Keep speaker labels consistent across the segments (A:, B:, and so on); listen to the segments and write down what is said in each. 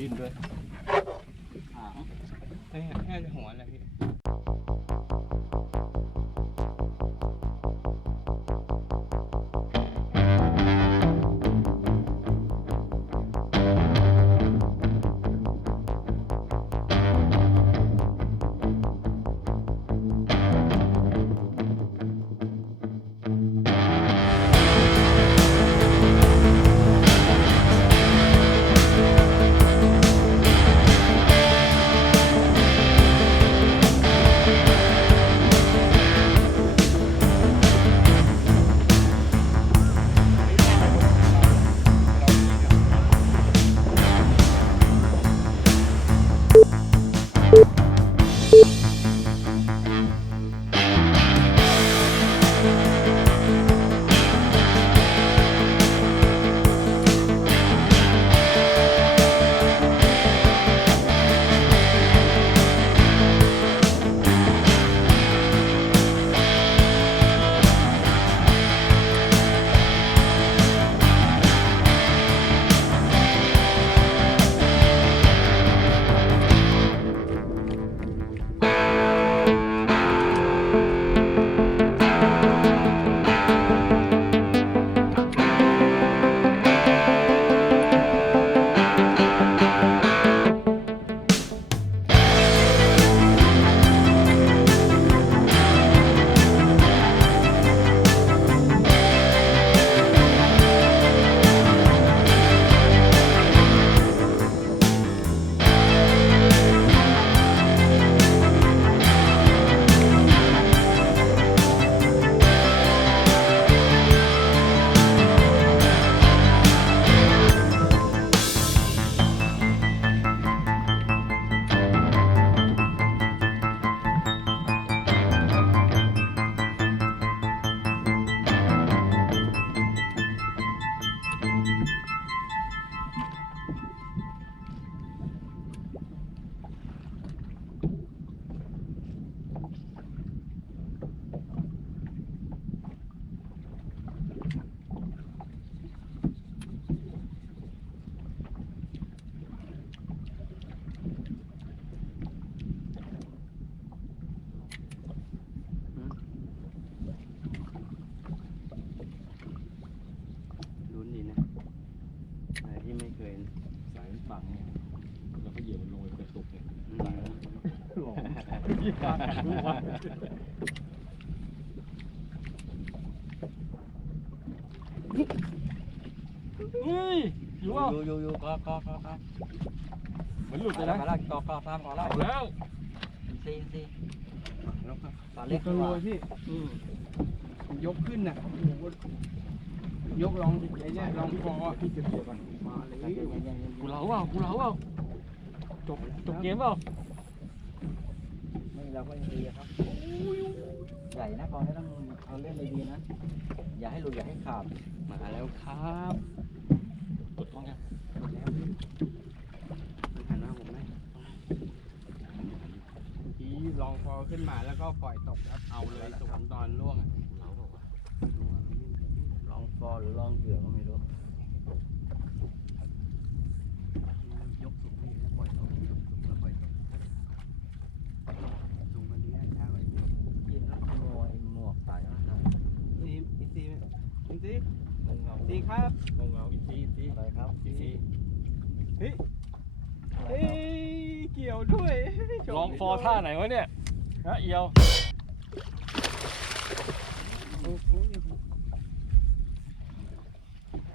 A: ดิ้นด้วย
B: หาง
A: นี่แค่หัวแหละพี่ ฝังเนี่ยแล้วก็เหยียบมันลงไปกระตุกเนี่ยหลงยี่ปากกันรู้ว่าเฮ้ยอยู่ว่า
B: อยู่อยู่อยู่ก็ก็ก็ก็
A: มันหลุดไปนะ
B: มาแล้วก็ก็ตามก่อแล้ว
A: เอาแล้ว
B: ซีซี
A: แล้วก็
B: ปลาเล็ก
C: กระโรยพี่ยกขึ้นน่ะโอ้โห ยกลองไอ้เนี่ยลองคอพี่จะเสียก่อนมาเลย
A: กูเหลาเปล่ากูเหลาเปล่าจบจบเกมเปล่า
B: ไม่เราก็ยังดีครับใหญ่นะกองนี้ต้องเอาเล่นดีๆนะ อย่าให้หลุดอย่าให้ขาด
A: มาแล้วครับกดกล้องยัง
B: หันมาผมไหม
C: ทีลองคอขึ้นมาแล้วก็ปล่อยตกแล้วเอาเลยสวนตอนล่วงอะ
A: เหลาเปล่าวะ
B: ล องฟอร์หรือลองเหยื่อก็ไม่รู้
C: ยกสูงนี่แล้วปล่อยตกยกสูงแล้วปล่อยตกสูงว่านี้ช้ากว่านี้
B: กินแล้วขโมยหมวกใส่มาใส่
C: นี่อีซีอีซี
B: มึงเอา
C: ซีครับ
A: งงเอาอีกทีอีกที
B: อะไรครับ
A: อีกที
C: เฮ้ยเอ้ยเกี่ยวด้วย
A: ลองฟอร์ท่าไหนวะเนี่ยฮะเอียว
C: โอ้โห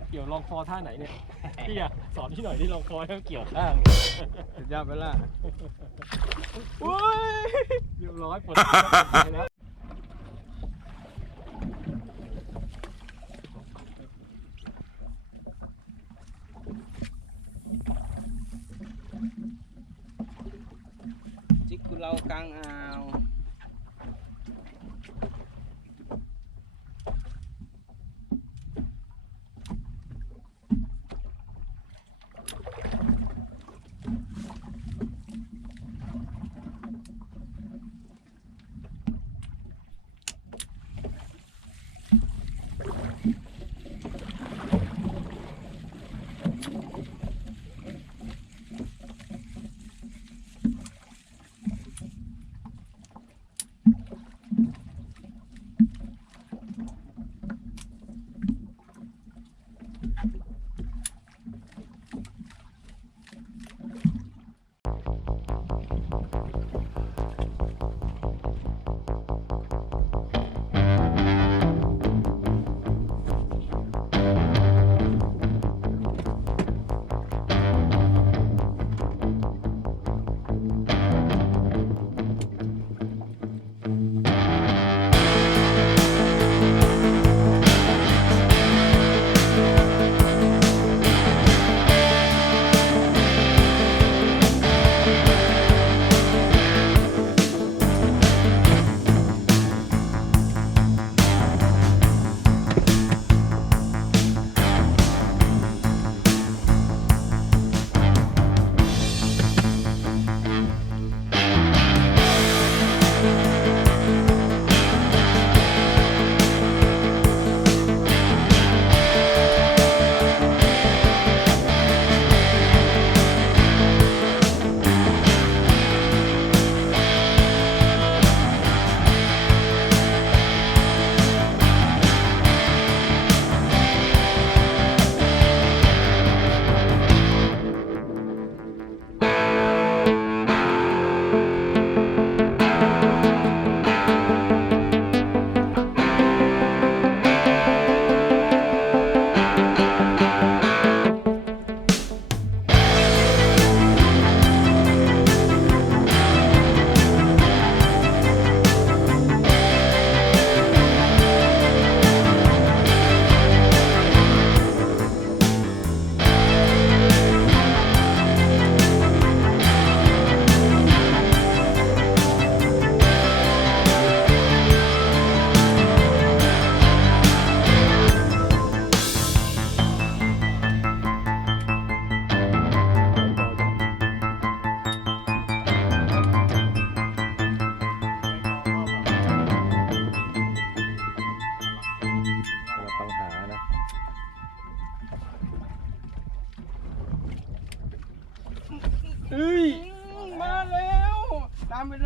A: เกี่ยวลองฟอร์ท่าไหนเนี่ยพี่อะสอนที่หน่อยที่ลองฟอร์ให้มันเกี่ยวข้าง
C: สุดยอดไปละ
A: โอ้ยเรียบร้อยปลดไปแล้ว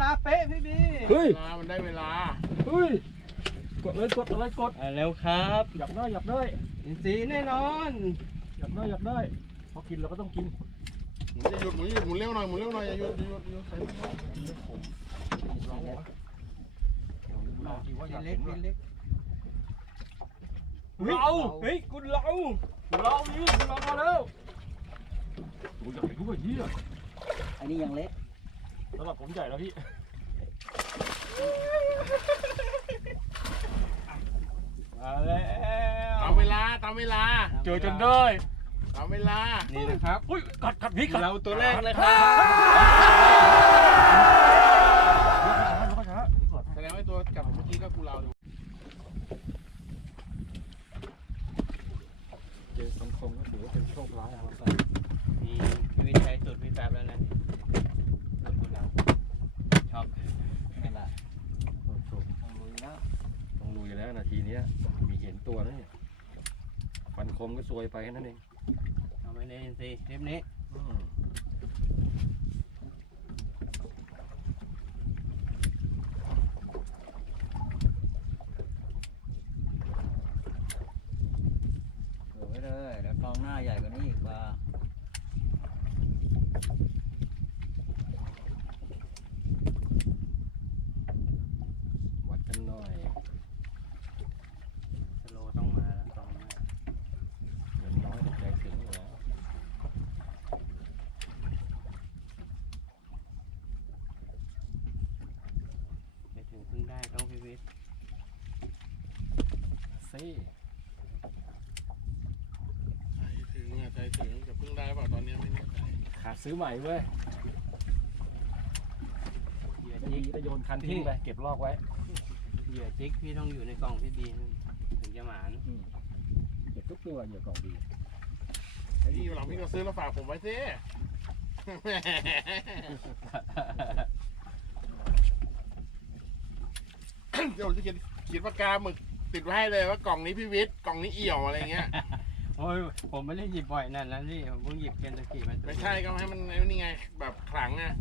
C: ลา
A: เป๊ะ
C: พี่บี
A: เฮ้ย
D: เวลามันได้เวลา
A: เฮ้ย กดเลยกดอะไรกด
C: เร็วครับ
A: อยากได้อยากได้
C: อินซีแน่นอน
A: อยากได้อยากได้ พอกินเราก็ต้องกิน
D: หมุนจะหยุดหมุนหยุดหมุนเร็วหน่อยหมุนเร็วหน่อยอย่าหยุดอย่าหยุดอย่าหยุดใส่ไม่ได้
A: เราเหรอเราที่ว่าอ
C: ที
A: ยาก
C: เล็
A: เห็
C: ก
A: น
C: ที
A: ว่ะ
C: เล็ก
A: เราเฮ้ยคุณเราเรานี่คุณเรามาแล้วตัวใหญ่ด้วยเหี้ย
B: อันนี้ยังเล็ก
A: สำหรับผมใหญ่แล้วพี่
C: มาแล้ว
D: ตามเวลาตามเวลา
A: เจอจนได้
D: ตามเวลา
C: นี่นะครับ
A: อุ้ยกัดกัดพี่กัด
C: เราตัวแรกเลยครับ
D: แสดงว่าตัวจับผมเมื่อกี้ก็กูเราดู
A: เจอสังคมก็ถือว่าเป็นโชคร้ายของเรา
C: นี่พี่วิชัยสุดพี่แป๊บแล้วนะสุดเราชอบ
B: นั่นแหละ
A: โชค
B: ต้องลุยแล้ว
A: ต้องลุย แล้วนาทีเนี้ยมีเห็นตัวนะเนี่ยฟันคมก็ซวยไปแค่นั้นเอง
C: เอาไปเลยอินซีคลิปนี้
A: อืม
B: เผื่อไว้เลยแล้วกองหน้าใหญ่กว่านี้อีกว่า
A: วัดกันหน่อย
C: สโลต้องมาแล้วสองมา
A: เงินน้อยแต่ใจถึงอยู่แล้ว
C: ไปถึงเพิ่งได้ต้องพี่วิทย์
A: ซี่
D: ใจถึงอะใจถึงจะเพิ่งได้เปล่าตอนนี้ไม่แน่ใจ
A: ขาด ซื้อใหม่เว้ย
C: เหยื่อ
A: ไม่
C: จิ
A: ดี
C: ก
A: ก็โยนคันทิ้งไปเก็บลอกไว้
C: เหยื่อจิกพี่ต้องอยู่ในกล่องพี่บีถึงจะหมาน
A: เก็บทุกตัวเหยื่อกล่องดี
D: นี่หลังพี่ก็ซื้อแล้วฝากผมไว้สิแหมเดี๋ยวผมจะเขียนเขียนปากกาหมึกติดไว้ให้เลยว่ากล่องนี้พี่วิทย์กล่องนี้เอี่ยวอะไรเงี้ย
C: โอ้ยผมไม่ได้หยิบบ่อยนั่นนะพี่ผมเพิ่งหยิบเกนตะกี้มาตัว
D: ไม่ใช่ก็ให้มันไอ้นี่ไง แบบขลังอะ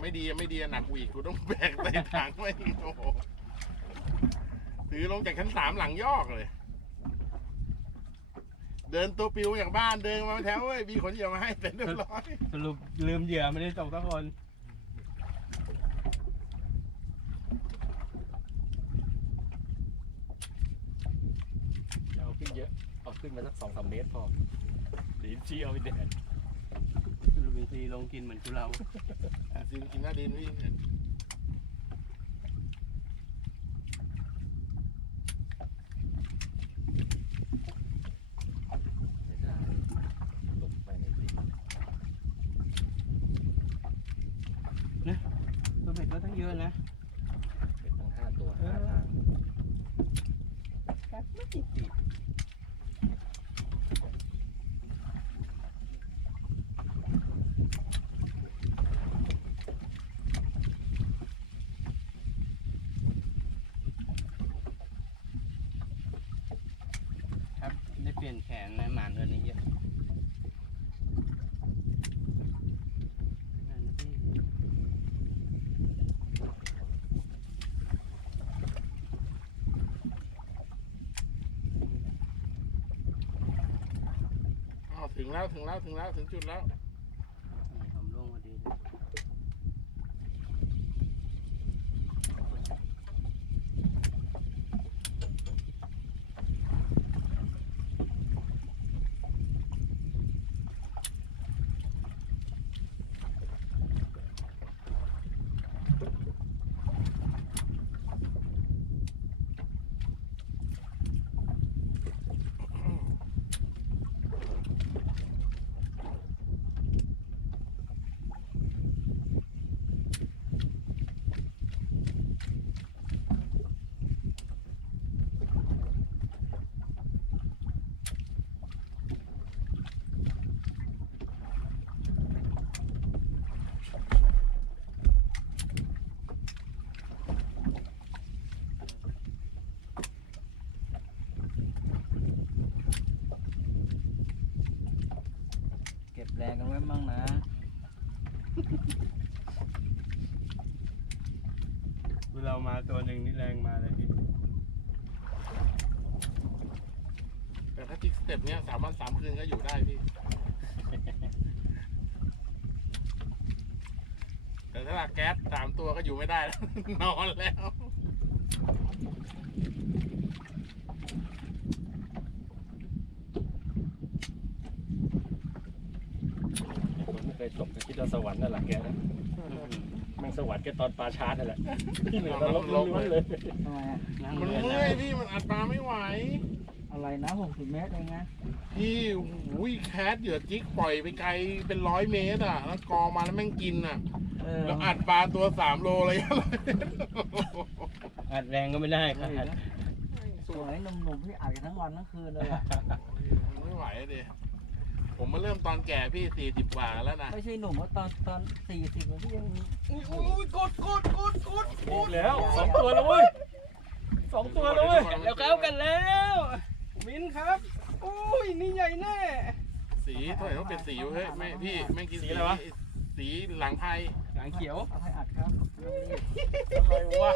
D: ไม่ดีอะไม่ดีอะหนักหวีดกูต้องแบกใส่ถังไว้อีกโอ้โหถือลงจากชั้นสามหลังยอกเลย เดินตัวปิวอย่างบ้านเดินมาแถวเว้ยมีคนเหยียบมาให้เสร็จเรียบร้อย
C: สรุปลืมเหยื่อไม่ได้ส่งสักคน
A: อย่าเอาขึ้นเยอะเอา ขึ้นมาสักสองสามเมตรพอดีนชี้เอาไปแดด
C: สรุปอินซีลงกินเหมือนกูเรา
D: จริงกินหน้าดินวิ่งเนี่ย
A: เสียดายตกไปไม่ติด
C: ตัวเบ็ดก็ตั้งเยอะนะ
A: เป็นตั้งห้าตัวห้าทาง
C: กัดไม่ติดติดครับได้เป ลี่ยนแขนนะหมานตัวนี้เยอะ
D: อ้าวถึงแล้วถึงแล้วถึงแล้วถึงจุดแล้ว
B: แรงกันไว้มั่งนะ
C: เรามาตัวหนึ่งนี่แรงมาเลยพี่
D: แต่ถ้าจิกสเต็ปเนี้ยสามวันสามคืนก็อยู่ได้พี่ แต่ถ้าแก๊สสามตัวก็อยู่ไม่ได้แล้ว นอนแล้ว
A: ผมไม่เคยตกก็คิดว่าสวรรค์นั่นแหละแกนะแม่งสวรร ค์แกตอนปลาชาร์จนั่นแหละที่เหลือนรกล้วนๆเลย
B: ทำไมอะ
C: นั่ง
D: มัน
C: เรือ
D: เมื่อยพี่มันอัดปลาไม่ไหว
B: อะไรนะหกสิบเมตรเองนะ
D: พี่หูยแคสเหยื่อจิกปล่อยไปไกลเป็นร้อยเมตรอะ แล้วกอมาแล้วแม่งกินอะ
B: เออ
D: แล้วอัดปลาตัวสามโลเลยอะไร
C: อัดแรงก็ไม่ได้ค
B: เฮ้
C: รับ
B: ยนะสวยหนุ่มๆที่อัดกันทั้งวันทั้งคืนเลยอะ
D: ไม่ไหวอะดิ ผมมาเริ่มตอนแก่พี่สี่สิบกว่าแล้วนะ
B: ไม่ใช่หนุ่มว่าตอนตอนสี่สิบพี่ยัง
C: กดกดกดกด
A: พูดแล้วสองตัวแล้วเว้ยสองตัวแล้วเว้ย
C: แล้วเข้ากันแล้วมินครับอุ้ยนี่ใหญ่แน่
D: สีเท่าไหร่ต้องเป็นสีเฮ้ยไม่พี่ไม่กิน
A: สีอะไรวะ
D: สีหลังไทย
C: หางเขียว
B: เอาให้อัดครับเรื่องนี้
A: อะไรวะ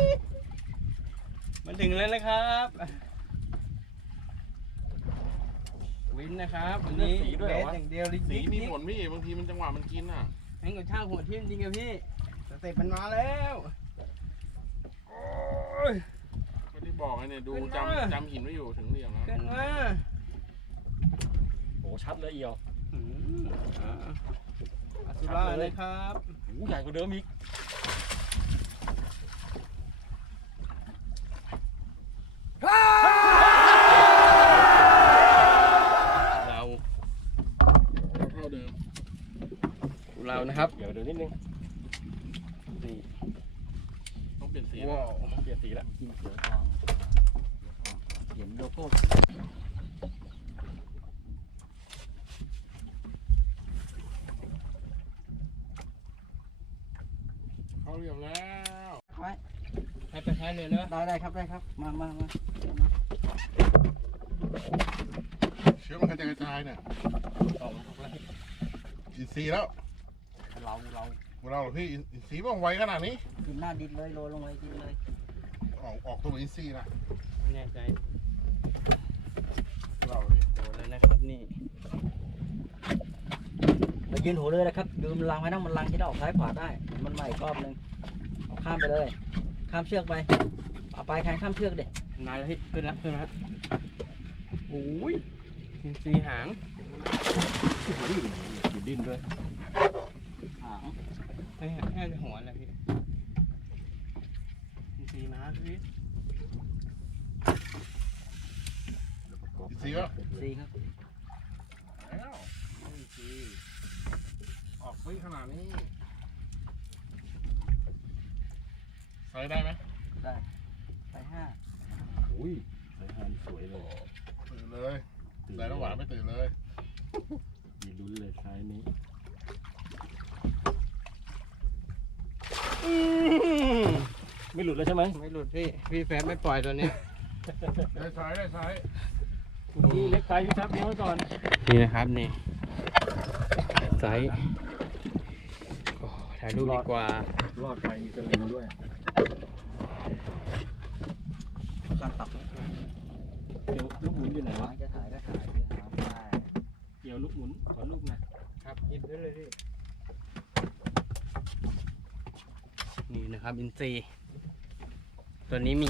C: มันถึงแล้วนะครับ วินนะครับวันนี้เบสอย่างเดียวลิ
D: สี
C: ยิก
D: มี
C: ยิก
D: ผลพี่บางทีมันจังหวะมันกินอะ
C: ให้กับช่างหัวทิ่มจริงกับพี่สเต็ปมันมาแล้วโอ้ย
D: ไม่ได้บอกไงเนี่ยดู
C: ขึ้น
D: จ
C: มาำ
D: จำหินไว้อยู่ถึงเหลี่ยมแล้ว
C: ขึ้นมา
A: โอ้ชัดเลยเอียว
C: อืมอ่าอัสุราเลยครับ
A: โอ้ใหญ่กว่าเดิมอีก
C: เรา
D: เท่าเดิม
C: เรานะครับ
A: เดี๋ยวเดี๋ยวนิดนึงนี่
D: ต้องเปลี่ยนสี
C: ว้าว
A: เปลี่ยนสีแล้ว
B: กินเขียวทองเขียนโลโก้
D: เข้าเหลี่ยมแล้ว
B: ไว้
C: ให้ไปท้ายเลยเนอะ
B: ได้ได้ครับได้ครับ มามามา
D: เชื้อมันกระจายกระจายเนี่ย
A: สอง
D: อินซีย์แล้ว
B: เราเรา
D: เราเหรอพี่อินซีย์บ้างไวขนาดนี้
B: กินหน้าดินเลยโรยลงไปกินเลย
D: ออกออกตัวเหมือนอินซีย์นะ
C: ไม่แน่ใจ
D: เราพี่
C: โดนแล้วนะครับนี่
B: มายืนหัวเลยนะครับยืนลังไว้นั่งมันลังที่เราออกซ้ายขวาได้มันใหม่รอบนึงเอาข้ามไปเลย ข้ามเชือกไปเอาไปแทนข้ามเชือกเด็
C: นายแล้วพี่ขึ้นแล้วขึ้นแล้วโอ้ยมีสีหาง
A: อยู่ดิ้นด้วย
B: หาง
C: ไม่แค่หัวแหละพี่มีสีนะพี่
D: อินซีย์แล้ว
B: ซีครับ
D: แล้วอินซีย์ออกไม่ขนาดนี้ใส่ได้ไหม
B: ได้ไปห้า
A: อุ้ยสายหันสวยเลย
D: ตื่นเลยใส่น้ำหวานไม่ตื่นเลย
A: มีลุ้นเลยท้ายนี้ ไม่หลุดแล้วใช่ไหม
C: ไม่หลุดพี่ พี่แฟบไม่ปล่อยตัวนี้
D: ได้ใช้ได้ใช้
A: นี่เล็กไซส์พี่ครับเลี้ยงไว้ก่อน
C: นี่นะครับนี่ไซส์โอ้ถ่ายรูปดีกว่า
A: รอดไปมีสลิงด้วย
B: การตัก
A: เดี๋ยวลูกหมุนอยู่ไหน
B: หาวะงจะถ่ายก็ถ่ายเดี๋ยวหาไม่ได้
A: เดี๋ยวลูกหมุนขอลูกหนะครับ
C: หยิบได้เลยพี่ นี่นะครับอินซีย์ตัวนี้มี